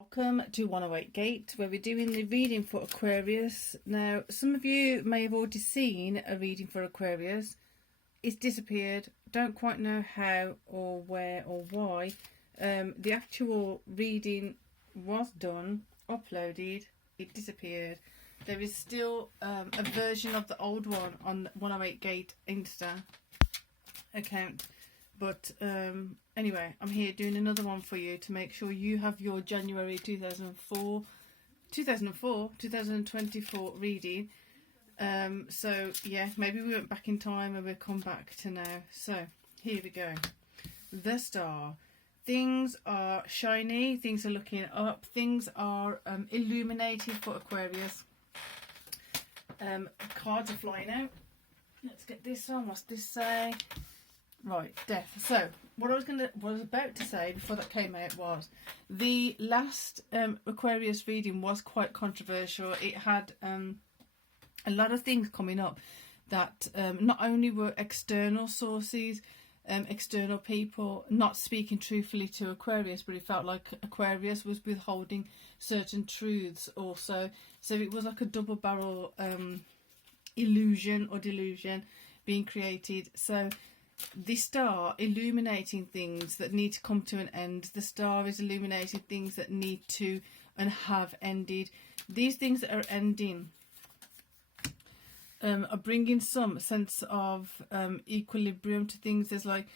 Welcome to 108 Gate, where we're doing the reading for Aquarius. Now, some of you may have already seen a reading for Aquarius. It's disappeared. Don't quite know how or where or why. The actual reading was done, uploaded, it disappeared. There is still a version of the old one on 108 Gate Insta account. But anyway, I'm here doing another one for you to make sure you have your January 2024 reading. So yeah, maybe we went back in time and we'll come back to now. So here we go. The Star. Things are shiny, things are looking up, things are illuminated for Aquarius. Cards are flying out. Let's get this on. What's this say? Right, Death. So what I was about to say before that came out was the last Aquarius reading was quite controversial. It had a lot of things coming up that not only were external sources, external people not speaking truthfully to Aquarius, but it felt like Aquarius was withholding certain truths also. So it was like a double barrel illusion or delusion being created. So the Star illuminating things that need to come to an end. The Star is illuminating things that need to and have ended. These things that are ending are bringing some sense of equilibrium to things. There's like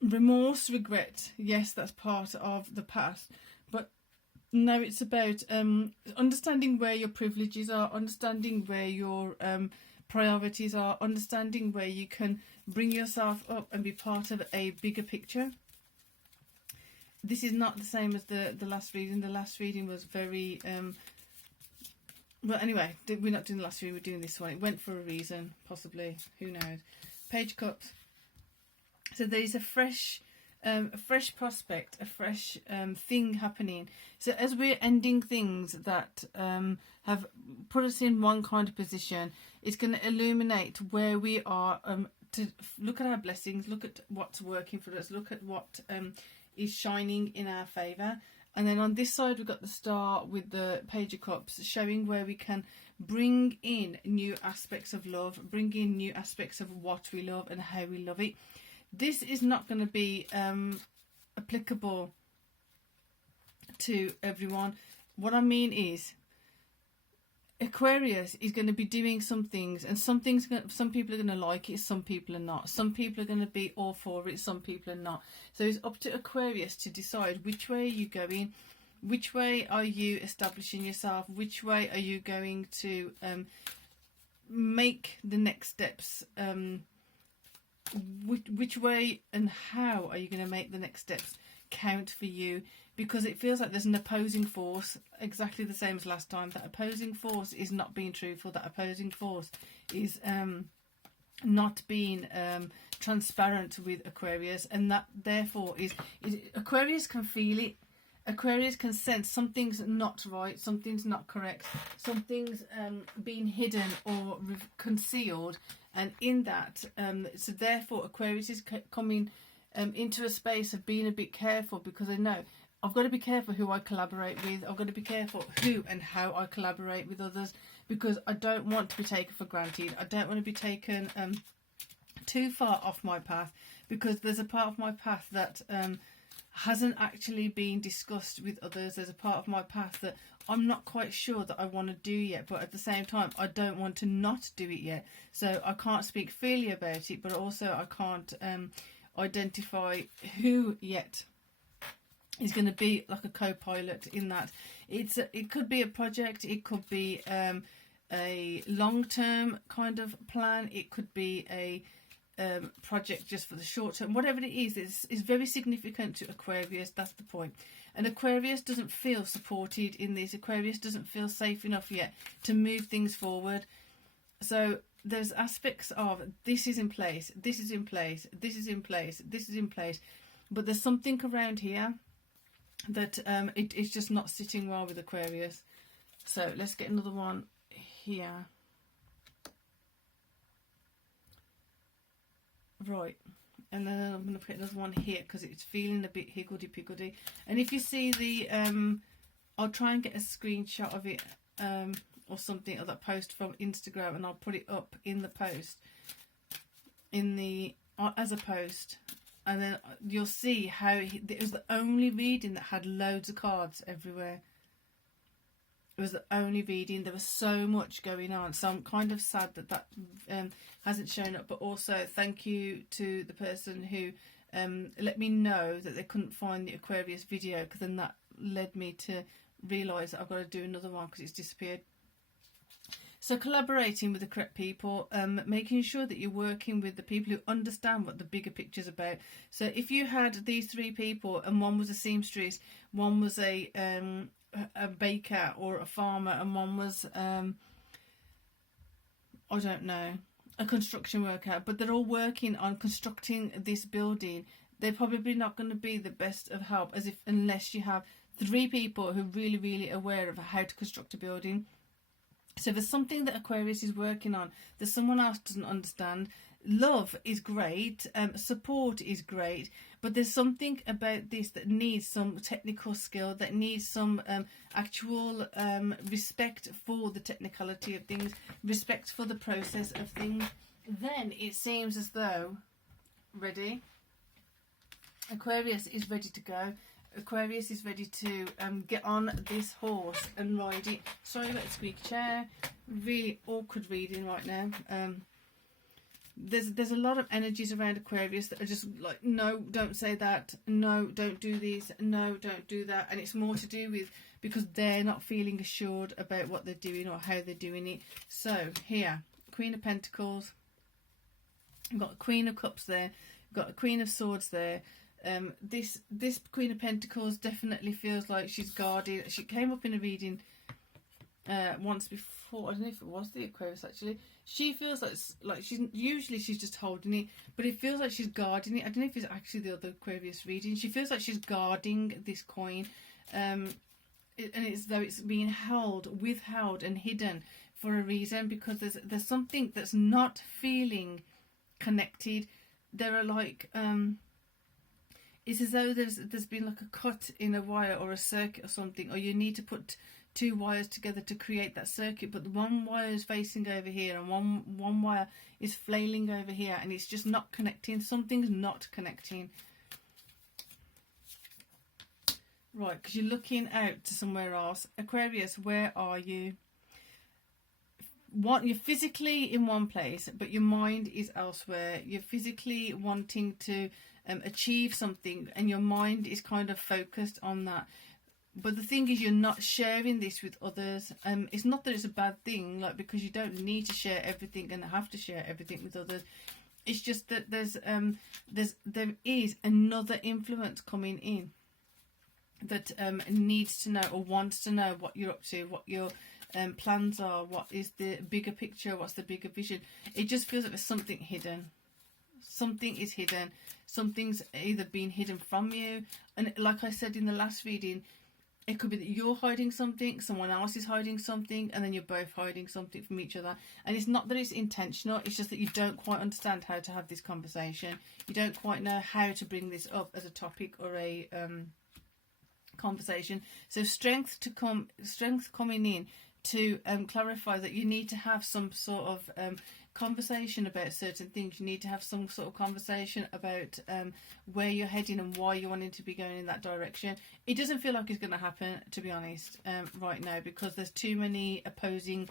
remorse, regret. Yes, that's part of the past. But now it's about understanding where your privileges are, understanding where your priorities are, understanding where you can bring yourself up and be part of a bigger picture. This is not the same as the last reading. The last reading was very well, anyway, we're not doing the last reading, we're doing this one. It went for a reason, possibly, who knows. Page Cups. So there is a fresh prospect, a fresh thing happening. So as we're ending things that have put us in one kind of position, it's going to illuminate where we are, to look at our blessings, look at what's working for us, look at what is shining in our favour. And then on this side we've got the Star with the Page of Cups, showing where we can bring in new aspects of love, bring in new aspects of what we love and how we love it. This is not going to be applicable to everyone. What I mean is, Aquarius is going to be doing some things, and some people are going to like it, some people are not. Some people are going to be all for it, some people are not. So it's up to Aquarius to decide which way are you going, which way are you establishing yourself, which way are you going to make the next steps, which way and how are you going to make the next steps count for you, because it feels like there's an opposing force, exactly the same as last time. That opposing force is not being truthful, that opposing force is not being transparent with Aquarius, and that therefore is Aquarius can feel it. Aquarius can sense something's not right, something's not correct, something's being hidden or concealed, and in that so therefore Aquarius is coming into a space of being a bit careful, because I know I've got to be careful who I collaborate with. I've got to be careful who and how I collaborate with others, because I don't want to be taken for granted. I don't want to be taken too far off my path, because there's a part of my path that hasn't actually been discussed with others. There's a part of my path that I'm not quite sure that I want to do yet, but at the same time I don't want to not do it yet. So I can't speak freely about it, but also I can't identify who yet is going to be like a co-pilot in that. It could be a project, it could be a long-term kind of plan, it could be a project just for the short term. Whatever it is very significant to Aquarius. That's the point. And Aquarius doesn't feel supported in this. Aquarius doesn't feel safe enough yet to move things forward. So there's aspects of this is in place, this is in place, this is in place, this is in place, but there's something around here that it's just not sitting well with Aquarius. So let's get another one here. Right, And then I'm going to put another one here because it's feeling a bit higgledy-piggledy. And if you see the, I'll try and get a screenshot of it or something, or that post from Instagram, and I'll put it up in the post, in the as a post. And then you'll see how it was the only reading that had loads of cards everywhere. It was the only reading. There was so much going on. So I'm kind of sad that that hasn't shown up. But also thank you to the person who let me know that they couldn't find the Aquarius video, because then that led me to realise that I've got to do another one because it's disappeared. So collaborating with the correct people, making sure that you're working with the people who understand what the bigger picture's about. So if you had these three people, and one was a seamstress, one was a baker or a farmer, and one was I don't know, a construction worker, but they're all working on constructing this building, they're probably not going to be the best of help unless you have three people who are really, really aware of how to construct a building. So if there's something that Aquarius is working on that someone else doesn't understand, love is great, support is great, but there's something about this that needs some technical skill, that needs some actual respect for the technicality of things, respect for the process of things. Then it seems as though, ready? Aquarius is ready to go. Aquarius is ready to get on this horse and ride it. Sorry about the squeaky chair. Really awkward reading right now. There's a lot of energies around Aquarius that are just like, no, don't say that. No, don't do this. No, don't do that. And it's more to do with because they're not feeling assured about what they're doing or how they're doing it. So here, Queen of Pentacles. We've got a Queen of Cups there. We've got a Queen of Swords there. This Queen of Pentacles definitely feels like she's guarded. She came up in a reading once before. I don't know if it was the Aquarius actually. She feels like she's just holding it, but it feels like she's guarding it. I don't know if it's actually the other Aquarius reading. She feels like she's guarding this coin, and it's though it's being withheld and hidden for a reason, because there's something that's not feeling connected. There are like it's as though there's been like a cut in a wire or a circuit or something, or you need to put two wires together to create that circuit, but the one wire is facing over here and one wire is flailing over here, and it's just not connecting. Something's not connecting. Right, because you're looking out to somewhere else. Aquarius, where are you? You're physically in one place, but your mind is elsewhere. You're physically wanting to achieve something, and your mind is kind of focused on that. But the thing is, you're not sharing this with others. It's not that it's a bad thing, like, because you don't need to share everything and have to share everything with others. It's just that there is another influence coming in that needs to know or wants to know what you're up to, what your plans are, what is the bigger picture, what's the bigger vision. It just feels like there's something hidden. Something is hidden. Something's either been hidden from you, and like I said in the last reading, it could be that you're hiding something, someone else is hiding something, and then you're both hiding something from each other. And it's not that it's intentional, it's just that you don't quite understand how to have this conversation. You don't quite know how to bring this up as a topic or a conversation. So strength coming in to clarify that you need to have some sort of conversation about certain things. You need to have some sort of conversation about where you're heading and why you're wanting to be going in that direction. It doesn't feel like it's going to happen, to be honest, right now, because there's too many opposing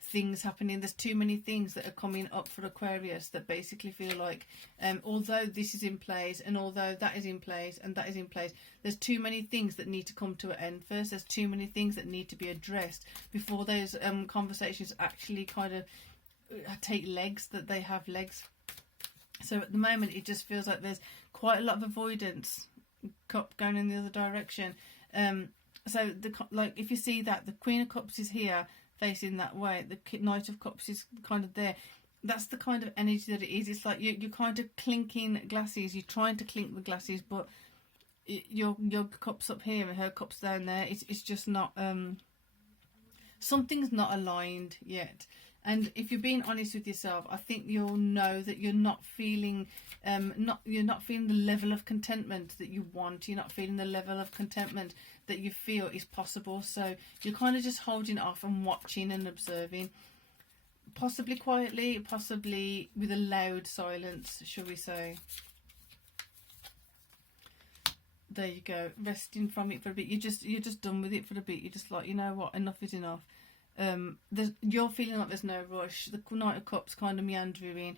things happening. There's too many things that are coming up for Aquarius that basically feel like although this is in place and although that is in place and that is in place, there's too many things that need to come to an end first. There's too many things that need to be addressed before those conversations actually kind of take legs, that they have legs. So at the moment it just feels like there's quite a lot of avoidance going in the other direction. So like if you see that the Queen of Cups is here facing that way, the Knight of Cups is kind of there. That's the kind of energy that it is. It's like you're kind of clinking glasses. You're trying to clink the glasses, but your cup's up here and her cup's down there. It's just not something's not aligned yet. And if you're being honest with yourself, I think you'll know that you're not feeling, you're not feeling the level of contentment that you want. You're not feeling the level of contentment that you feel is possible. So you're kind of just holding off and watching and observing, possibly quietly, possibly with a loud silence, shall we say. There you go, resting from it for a bit. You're just done with it for a bit. You're just like, you know what, enough is enough. You're feeling like there's no rush. The Knight of Cups kind of meandering,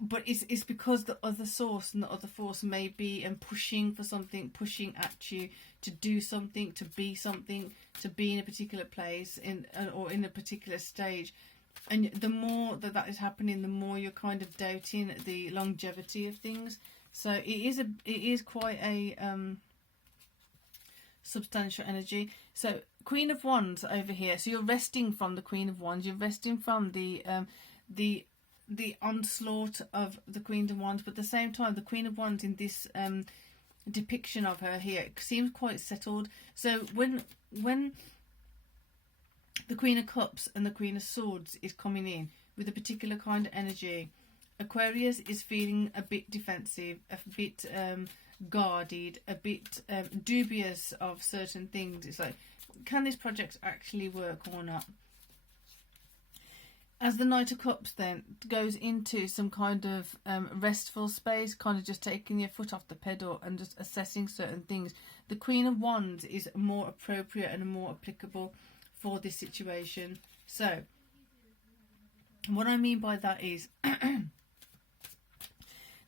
but it's because the other source and the other force may be pushing for something, pushing at you to do something, to be something, to be in a particular place or in a particular stage. And the more that is happening, the more you're kind of doubting the longevity of things. So it is quite a substantial energy. So Queen of Wands over here. So you're resting from the Queen of Wands. You're resting from the onslaught of the Queen of Wands. But at the same time, the Queen of Wands in this depiction of her here seems quite settled. So when the Queen of Cups and the Queen of Swords is coming in with a particular kind of energy, Aquarius is feeling a bit defensive, a bit guarded, a bit dubious of certain things. It's like, can this project actually work or not? As the Knight of Cups then goes into some kind of restful space, kind of just taking your foot off the pedal and just assessing certain things, the Queen of Wands is more appropriate and more applicable for this situation. So what I mean by that is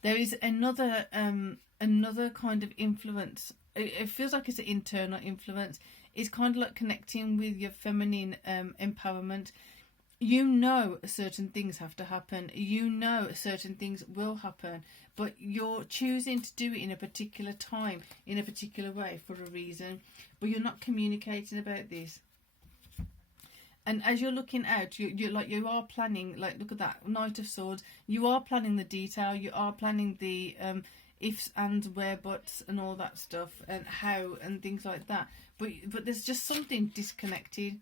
there is another kind of influence. It feels like it's an internal influence. It's kind of like connecting with your feminine empowerment. You know certain things have to happen. You know certain things will happen. But you're choosing to do it in a particular time, in a particular way, for a reason. But you're not communicating about this. And as you're looking out, you are planning, like, look at that, Knight of Swords. You are planning the detail. You are planning the ifs, ands, where, buts, and all that stuff, and how, and things like that. But there's just something disconnected.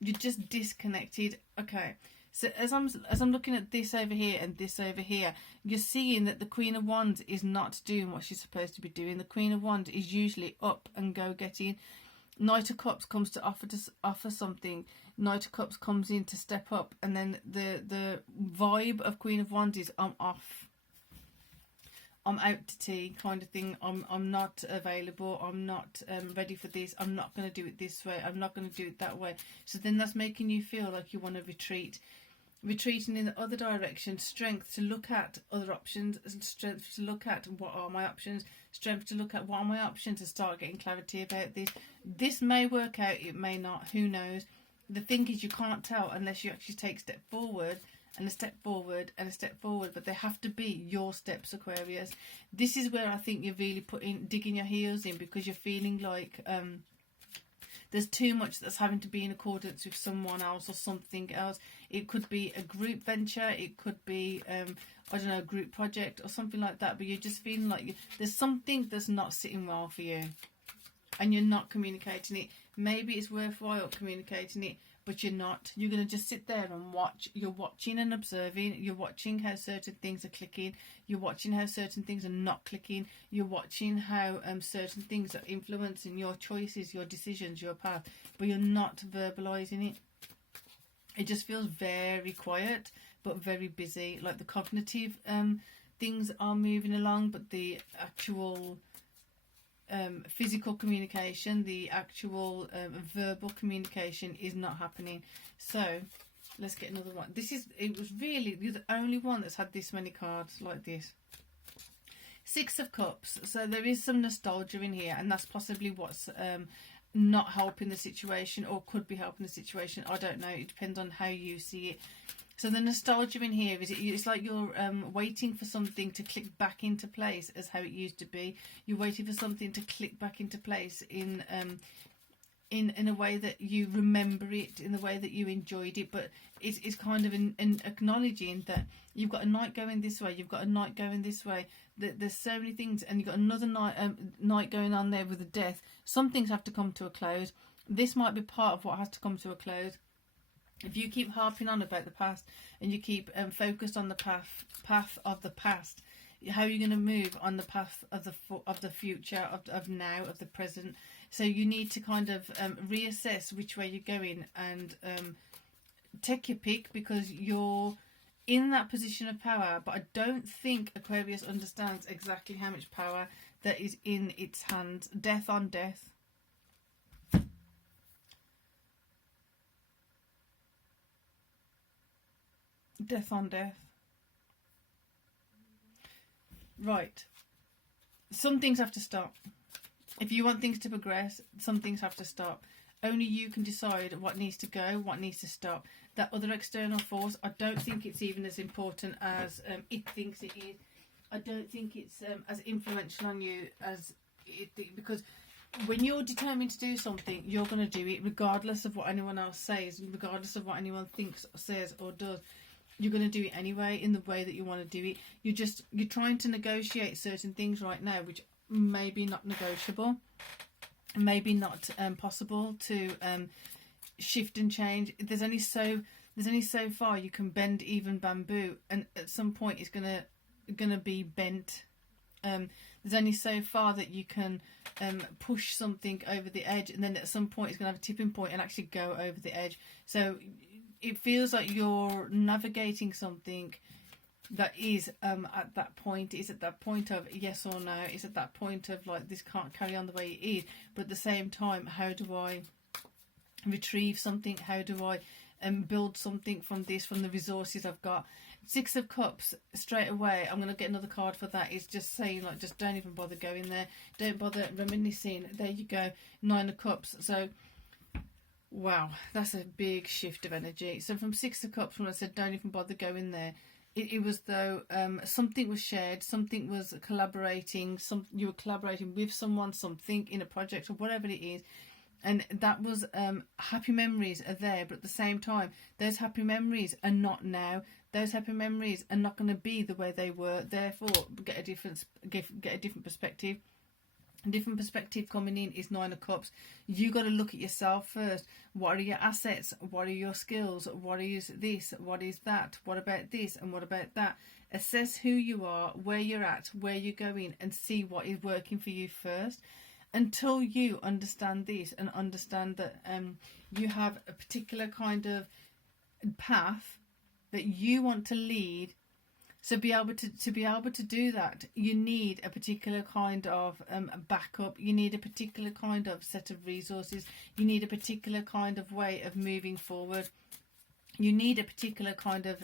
You're just disconnected. Okay. So as I'm looking at this over here and this over here, you're seeing that the Queen of Wands is not doing what she's supposed to be doing. The Queen of Wands is usually up and go getting. Knight of Cups comes to offer something. Knight of Cups comes in to step up, and then the vibe of Queen of Wands is, I'm off, I'm out to tea, kind of thing. I'm not available. I'm not ready for this. I'm not going to do it this way. I'm not going to do it that way. So then that's making you feel like you want to retreat. Retreating in the other direction, strength to look at other options, strength to look at what are my options, strength to look at what are my options, to start getting clarity about this. This may work out, it may not, who knows. The thing is, you can't tell unless you actually take a step forward and a step forward and a step forward, but they have to be your steps, Aquarius. This is where I think you're really digging your heels in, because you're feeling like there's too much that's having to be in accordance with someone else or something else. It could be a group venture, it could be I don't know, a group project or something like that, but you're just feeling like there's something that's not sitting well for you and you're not communicating it. Maybe it's worthwhile communicating it, but you're not. You're going to just sit there and watch. You're watching and observing. You're watching how certain things are clicking. You're watching how certain things are not clicking. You're watching how certain things are influencing your choices, your decisions, your path, but you're not verbalizing it. It just feels very quiet, but very busy. Like the cognitive things are moving along, but the actual physical communication, the actual verbal communication is not happening. So let's get another one. It was really, you're the only one that's had this many cards like this. Six of Cups. So there is some nostalgia in here, and that's possibly what's not helping the situation, or could be helping the situation. I don't know. It depends on how you see it. So the nostalgia in here is it's like you're waiting for something to click back into place as how it used to be. You're waiting for something to click back into place in a way that you remember it, in the way that you enjoyed it. But it's kind of in acknowledging that you've got a night going this way, you've got a night going this way. There's so many things, and you've got another night going on there with the death. Some things have to come to a close. This might be part of what has to come to a close. If you keep harping on about the past and you keep focused on the path of the past, how are you going to move on the path of the future, of now, of the present? So you need to kind of reassess which way you're going and take your pick, because you're in that position of power. But I don't think Aquarius understands exactly how much power that is in its hands. Death on death. Death on death. Right. Some things have to stop. If you want things to progress, some things have to stop. Only you can decide what needs to go, what needs to stop. That other external force, I don't think it's even as important as it thinks it is. I don't think it's as influential on you as it, because when you're determined to do something, you're going to do it regardless of what anyone else says, regardless of what anyone thinks, says or does. You're going to do it anyway in the way that you want to do it. You're trying to negotiate certain things right now which may be not negotiable, maybe not possible to shift and change. There's only so far you can bend even bamboo, and at some point it's gonna be bent. There's only so far that you can push something over the edge, and then at some point it's gonna have a tipping point and actually go over the edge. So it feels like you're navigating something that is at that point. It's at that point of yes or no. It's at that point of like, this can't carry on the way it is. But at the same time, how do I retrieve something? How do I build something from this, from the resources I've got? Six of Cups, straight away, I'm going to get another card for that. It's just saying, like, just don't even bother going there. Don't bother reminiscing. There you go. Nine of Cups. So wow, that's a big shift of energy. So from Six of Cups, when I said don't even bother going there, it was though something was shared, something was collaborating, you were collaborating with someone, something in a project or whatever it is, and that was happy memories are there. But at the same time, those happy memories are not now. Those happy memories are not going to be the way they were. Therefore, get a different perspective. A different perspective coming in is Nine of Cups. You got to look at yourself first. What are your assets? What are your skills? What is this? What is that? What about this? And what about that? Assess who you are, where you're at, where you're going, and see what is working for you first. Until you understand this and understand that you have a particular kind of path that you want to lead. So be able to do that, you need a particular kind of backup. You need a particular kind of set of resources. You need a particular kind of way of moving forward. You need a particular kind of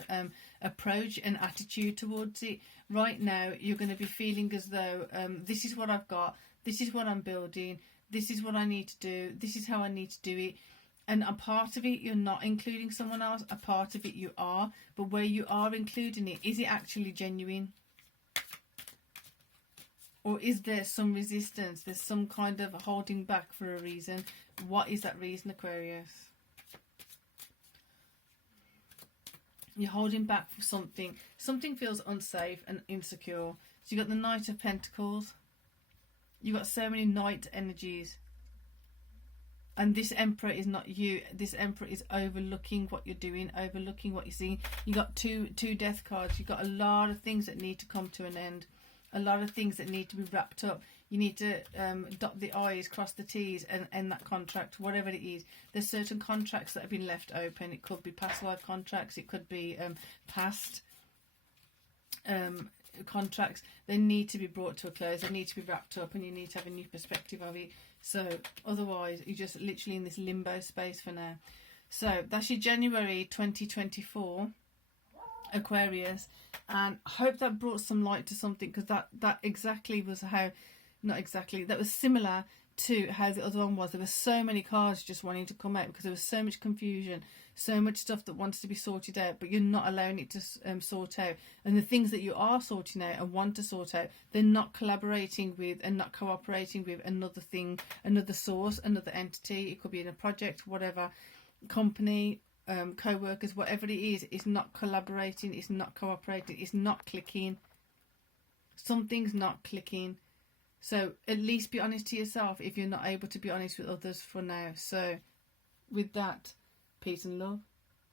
approach and attitude towards it. Right now, you're going to be feeling as though this is what I've got. This is what I'm building. This is what I need to do. This is how I need to do it. And a part of it, you're not including someone else. A part of it, you are. But where you are including it, is it actually genuine? Or is there some resistance? There's some kind of holding back for a reason. What is that reason, Aquarius? You're holding back for something. Something feels unsafe and insecure. So you've got the Knight of Pentacles. You've got so many Knight energies. And this Emperor is not you. This Emperor is overlooking what you're doing, overlooking what you're seeing. You got two Death cards. You've got a lot of things that need to come to an end. A lot of things that need to be wrapped up. You need to dot the I's, cross the T's, and end that contract, whatever it is. There's certain contracts that have been left open. It could be past life contracts. It could be past contracts. They need to be brought to a close. They need to be wrapped up, and you need to have a new perspective of it. So otherwise you're just literally in this limbo space for now. So that's your January 2024 Aquarius, and I hope that brought some light to something, because that exactly was how, not exactly, that was similar to how the other one was. There were so many cards just wanting to come out because there was so much confusion, so much stuff that wants to be sorted out, but you're not allowing it to sort out. And the things that you are sorting out and want to sort out, they're not collaborating with and not cooperating with another thing, another source, another entity. It could be in a project, whatever, company, co-workers, whatever it is. It's not collaborating, it's not cooperating, it's not clicking. Something's not clicking. So at least be honest to yourself if you're not able to be honest with others for now. So with that, peace and love.